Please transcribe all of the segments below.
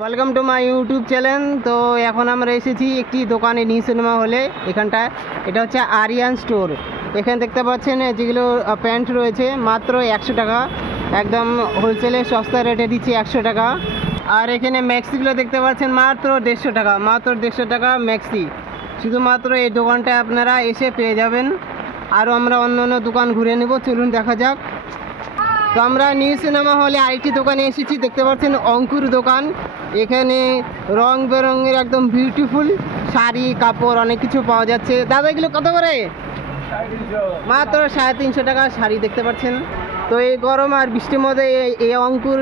Welcome to my YouTube channel. তো এখন আমরা এসেছি একটি দোকানে, নিউ সিনেমা হলে। এখানটায় এটা হচ্ছে আরিয়ান স্টোর। এখানে দেখতে পাচ্ছেন যেগুলো প্যান্ট রয়েছে মাত্র 100 টাকা, একদম হোলসেলে সস্তা রেটে দিচ্ছি 100 টাকা। আর এখানে ম্যাক্সিগুলো দেখতে পাচ্ছেন মাত্র 150 টাকা, মাত্র 150 টাকা ম্যাক্সি। শুধুমাত্র এই দোকানটায় আপনারা এসে পেয়ে যাবেন। আরও আমরা অন্য অন্য দোকান ঘুরে নেব, চলুন দেখা যাক। তো আমরা নিউ সিনেমা হলে আরেকটি দোকানে এসেছি, দেখতে পাচ্ছেন অঙ্কুর দোকান। এখানে রং বেরঙের একদম বিউটিফুল শাড়ি কাপড় অনেক কিছু পাওয়া যাচ্ছে। দাদা এগুলো কত করে? মাত্র 350 টাকা শাড়ি দেখতে পাচ্ছেন। তো এই গরম আর বৃষ্টির মধ্যে এই অঙ্কুর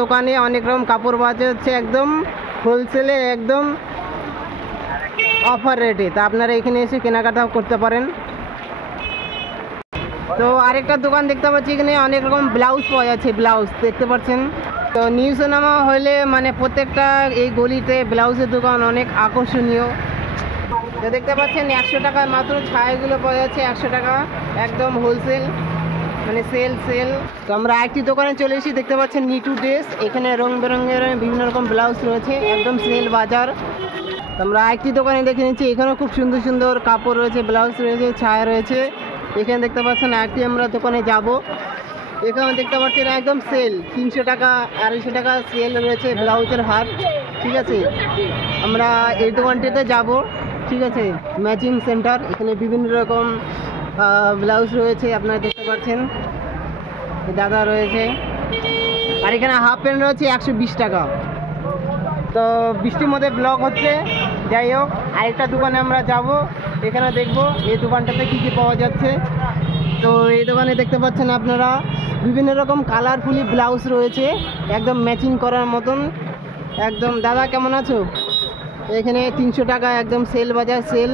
দোকানে অনেক রকম কাপড় পাওয়া যাচ্ছে একদম হোলসেলে, একদম অফার রেটে। তা আপনারা এখানে এসে কেনাকাটা করতে পারেন। তো আরেকটা দোকান দেখতে পাচ্ছি, এখানে অনেক রকম ব্লাউজ পাওয়া যাচ্ছে, ব্লাউজ দেখতে পাচ্ছেন। তো নিউ সিনেমা হলে মানে প্রত্যেকটা এই গলিতে ব্লাউজের দোকান অনেক আকর্ষণীয়। তো দেখতে পাচ্ছেন 100 টাকায় মাত্র ছায়াগুলো পাওয়া যাচ্ছে 100 টাকা, একদম হোলসেল, মানে সেল। তো আমরা আরেকটি দোকানে চলে এসেছি, দেখতে পাচ্ছেন নিটু ড্রেস। এখানে রং বেরঙের বিভিন্ন রকম ব্লাউজ রয়েছে, একদম সেল বাজার। তো আমরা আরেকটি দোকানে দেখে নিচ্ছি, এখানেও খুব সুন্দর সুন্দর কাপড় রয়েছে, ব্লাউজ রয়েছে, ছায়া রয়েছে। এখানে দেখতে পাচ্ছেন আরেকটি আমরা দোকানে যাব। এখানে দেখতে পাচ্ছেন একদম সেল, 300 টাকা 250 টাকা সেল রয়েছে ব্লাউজের হার। ঠিক আছে, আমরা এই দোকানটিতে যাব। ঠিক আছে, ম্যাচিং সেন্টার। এখানে বিভিন্ন রকম ব্লাউজ রয়েছে, আপনারা দেখতে পাচ্ছেন, দাদা রয়েছে। আর এখানে হাফ প্যান্ট রয়েছে 120 টাকা। তো বৃষ্টির মধ্যে ব্লগ হচ্ছে, যাই হোক আরেকটা দোকানে আমরা যাব, এখানে দেখব এই দোকানটাতে কী কী পাওয়া যাচ্ছে। তো এই দোকানে দেখতে পাচ্ছেন আপনারা বিভিন্ন রকম কালারফুলি ব্লাউজ রয়েছে, একদম ম্যাচিং করার মতন একদম। দাদা কেমন আছো? এখানে 300 টাকা একদম সেল বাজার, সেল।